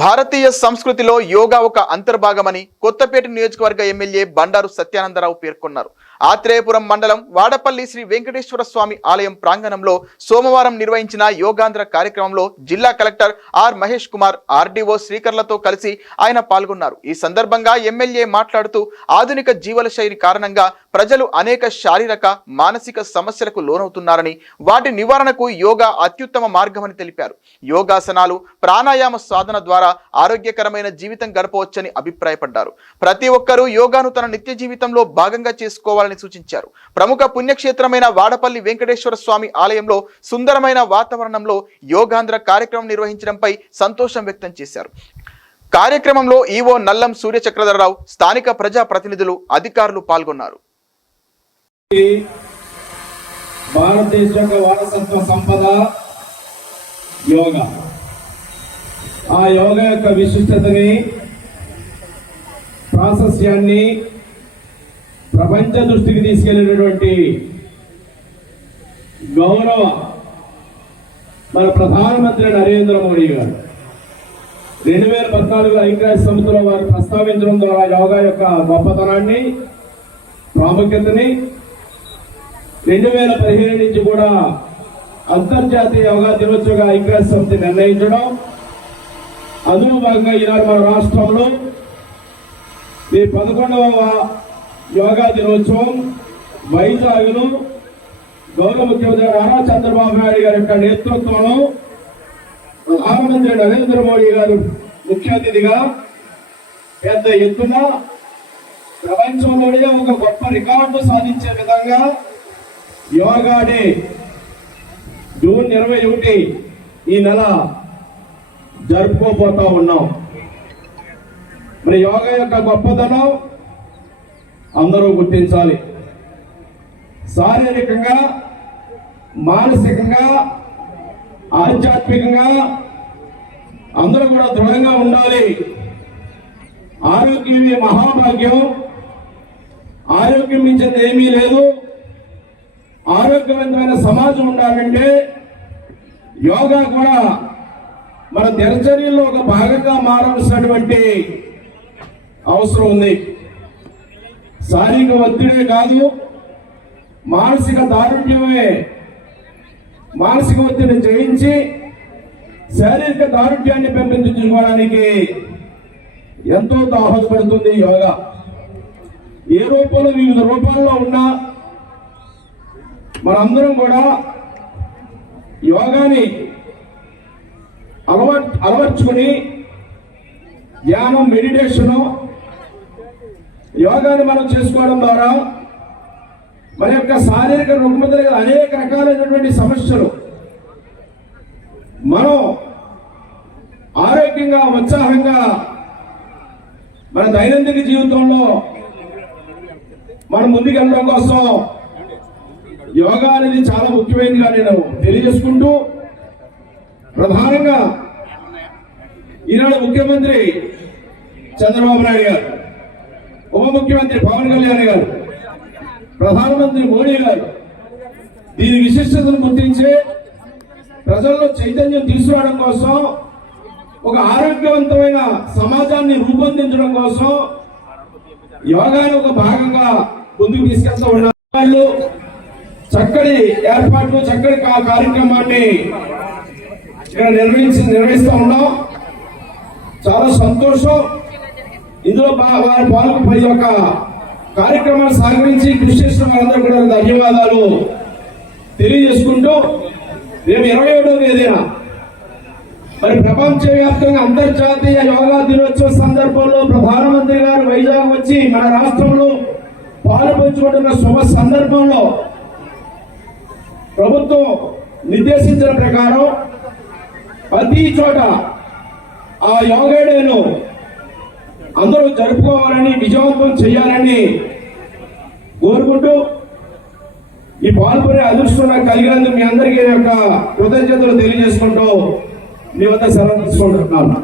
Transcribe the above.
భారతీయ సంస్కృతిలో యోగా ఒక అంతర్భాగమని కొత్తపేట నియోజకవర్గ ఎమ్మెల్యే బండారు సత్యానందరావు పేర్కొన్నారు. ఆత్రేయపురం మండలం వాడపల్లి శ్రీ వెంకటేశ్వర స్వామి ఆలయం ప్రాంగణంలో సోమవారం నిర్వహించిన యోగాంధ్ర కార్యక్రమంలో జిల్లా collector R Mahesh Kumar, RDO శ్రీకర్లతో కలిసి ఆయన పాల్గొన్నారు. ఈ సందర్భంగా ఎమ్మెల్యే మాట్లాడుతూ ఆధునిక జీవనశైలి కారణంగా ప్రజలు అనేక శారీరక, మానసిక సమస్యలకు లోనవుతున్నారని, వాటి నివారణకు యోగా అత్యుత్తమ మార్గమని తెలిపారు. యోగాసనాలు, ప్రాణాయామ సాధన ద్వారా ఆరోగ్యకరమైన జీవితం గడపవచ్చని అభిప్రాయపడ్డారు. ప్రతి ఒక్కరూ యోగాను తన నిత్య జీవితంలో భాగంగా చేసుకోవాలని సూచించారు. ప్రముఖ పుణ్యక్షేత్రమైన వాడపల్లి వెంకటేశ్వర స్వామి ఆలయంలో సుందరమైన వాతావరణంలో యోగాంధ్ర కార్యక్రమం నిర్వహించడంపై సంతోషం వ్యక్తం చేశారు. కార్యక్రమంలో ఈవో నల్లం సూర్యచక్రధరరావు, స్థానిక ప్రజా ప్రతినిధులు, అధికారులు పాల్గొన్నారు. భారతదేశ యొక్క వారసత్వ సంపద యోగా. ఆ యోగా యొక్క విశిష్టతని, ప్రాశస్యాన్ని ప్రపంచ దృష్టికి తీసుకెళ్లినటువంటి గౌరవ మన ప్రధానమంత్రి నరేంద్ర మోడీ గారు 2014 ఐక్యరాజ్య సమితిలో వారు ప్రస్తావించడం ద్వారా యోగా యొక్క గొప్పతనాన్ని, ప్రాముఖ్యతని 2015 నుంచి కూడా అంతర్జాతీయ యోగా దినోత్సవంగా ఐక్యరాజ్య సమితి నిర్ణయించడం, అందులో భాగంగా ఈనాడు మన రాష్ట్రంలో ఈ 11వ యోగా దినోత్సవం వైజాగ్ను గౌరవ ముఖ్యమంత్రి నారా చంద్రబాబు నాయుడు గారి యొక్క నేతృత్వంలో ప్రధానమంత్రి నరేంద్ర మోడీ గారు ముఖ్య అతిథిగా పెద్ద ఎత్తున ప్రపంచంలోనే ఒక గొప్ప రికార్డు సాధించే విధంగా యోగా డే జూన్ 21 ఈ నెల జరుపుకోబోతా ఉన్నాం. మరి యోగా యొక్క గొప్పతనం అందరూ గుర్తించాలి. శారీరకంగా, మానసికంగా, ఆధ్యాత్మికంగా అందరూ కూడా దృఢంగా ఉండాలి. ఆరోగ్యమే మహాభాగ్యం. ఆరోగ్యం మించింది ఏమీ లేదు. ఆరోగ్యవంతమైన సమాజం ఉండాలంటే యోగా కూడా మన దినచర్యల్లో ఒక భాగంగా మారాల్సినటువంటి అవసరం ఉంది. శారీరక ఒత్తిడే కాదు, మానసిక దారుణ్యమే. మానసిక ఒత్తిడిని జయించి శారీరక దారుణ్యాన్ని పెంపొందించుకోవడానికి ఎంతో దోహదపడుతుంది యోగా. ఏ రూపంలో, వివిధ రూపాల్లో ఉన్నా మనందరం కూడా యోగాని అలవర్చుకుని ధ్యానం, మెడిటేషను, యోగాని మనం చేసుకోవడం ద్వారా మన యొక్క శారీరక రుగ్మతలు, అనేక రకాలైనటువంటి సమస్యలు మనం ఆరోగ్యంగా, ఉత్సాహంగా మన దైనందిన జీవితంలో మనం ముందుకెళ్ళడం కోసం యోగా అనేది చాలా ముఖ్యమైనదిగా నేను తెలియజేసుకుంటూ, ప్రధానంగా ఈనాడు ముఖ్యమంత్రి చంద్రబాబు నాయుడు గారు, ఉప ముఖ్యమంత్రి పవన్ కళ్యాణ్ గారు, ప్రధానమంత్రి మోడీ గారు దీని విశిష్టతను గుర్తించి ప్రజల్లో చైతన్యం తీసుకురావడం కోసం, ఒక ఆరోగ్యవంతమైన సమాజాన్ని రూపొందించడం కోసం యోగాను ఒక భాగంగా ముందుకు తీసుకెళ్తూ ఉన్నారు. చక్కటి ఏర్పాట్లు, చక్కటి కార్యక్రమాన్ని నిర్వహిస్తూ ఉన్నాం. చాలా సంతోషం. ఇందులో వారి పాల్గొని యొక్క కార్యక్రమాలు సహకరించి కృషి చేసిన వారందరూ కూడా ధన్యవాదాలు తెలియజేసుకుంటూ, రేపు 27వ తేదీన మరి ప్రపంచవ్యాప్తంగా అంతర్జాతీయ యోగా దినోత్సవ సందర్భంలో ప్రధానమంత్రి గారు వైజాగ్ వచ్చి మన రాష్ట్రంలో పాల్పంచుకుంటున్న శుభ సందర్భంలో ప్రభుత్వం నిర్దేశించిన ప్రకారం ప్రతి చోట ఆ యోగా డేను అందరూ జరుపుకోవాలని, విజయవంతం చేయాలని కోరుకుంటూ, ఈ పాల్గొనే అదృష్టం నాకు కలిగినందుకు మీ అందరికీ యొక్క కృతజ్ఞతలు తెలియజేసుకుంటూ మీ వద్ద సెలవు తీసుకుంటున్నాను.